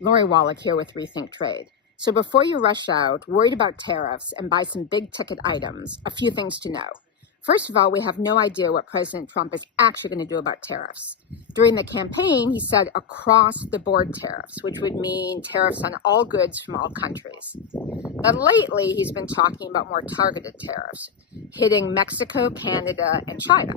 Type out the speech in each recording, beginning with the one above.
Lori Wallach here with Rethink Trade. So before you rush out, worried about tariffs, and buy some big ticket items, a few things to know. First of all, we have no idea what President Trump is actually going to do about tariffs. During the campaign, he said across-the-board tariffs, which would mean tariffs on all goods from all countries. But lately, he's been talking about more targeted tariffs, hitting Mexico, Canada, and China.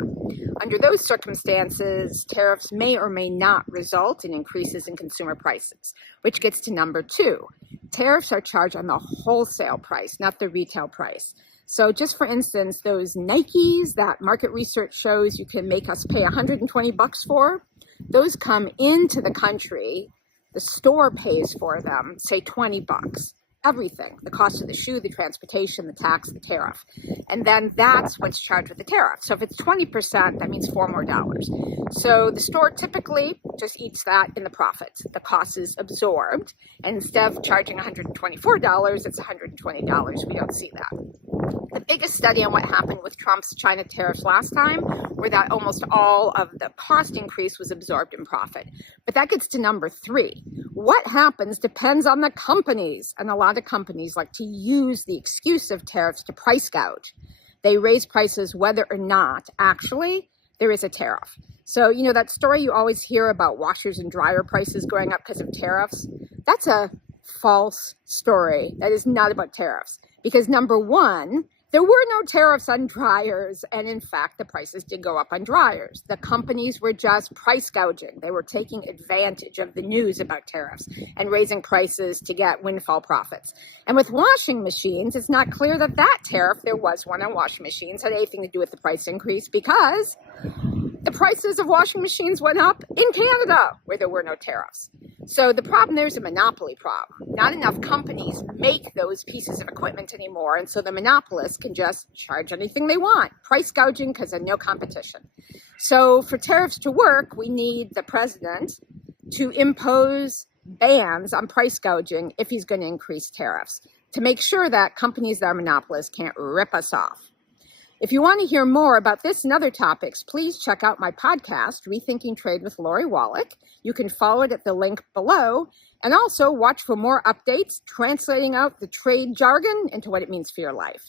Under those circumstances, tariffs may or may not result in increases in consumer prices, which gets to number two. Tariffs are charged on the wholesale price, not the retail price. So just for instance, those Nikes that market research shows you can make us pay $120 for, those come into the country, the store pays for them, say $20. Everything, the cost of the shoe, the transportation, the tax, the tariff. And then that's what's charged with the tariff. So if it's 20%, that means $4 more. So the store typically just eats that in the profit. The cost is absorbed. And instead of charging $124, it's $120. We don't see that. The biggest study on what happened with Trump's China tariffs last time were that almost all of the cost increase was absorbed in profit. But that gets to number three. What happens depends on the companies, and a lot of companies like to use the excuse of tariffs to price gouge. They raise prices whether or not actually there is a tariff. So, you know, that story you always hear about washers and dryer prices going up because of tariffs, that's a false story. That is not about tariffs. Because number one, there were no tariffs on dryers, and in fact, the prices did go up on dryers. The companies were just price gouging. They were taking advantage of the news about tariffs and raising prices to get windfall profits. And with washing machines, it's not clear that that tariff, there was one on washing machines, had anything to do with the price increase because the prices of washing machines went up in Canada where there were no tariffs. So the problem there is a monopoly problem. Not enough companies make those pieces of equipment anymore, and so the monopolists can just charge anything they want. Price gouging because of no competition. So for tariffs to work, we need the president to impose bans on price gouging if he's going to increase tariffs, to make sure that companies that are monopolists can't rip us off. If you want to hear more about this and other topics, please check out my podcast, Rethinking Trade with Lori Wallach. You can follow it at the link below, and also watch for more updates translating out the trade jargon into what it means for your life.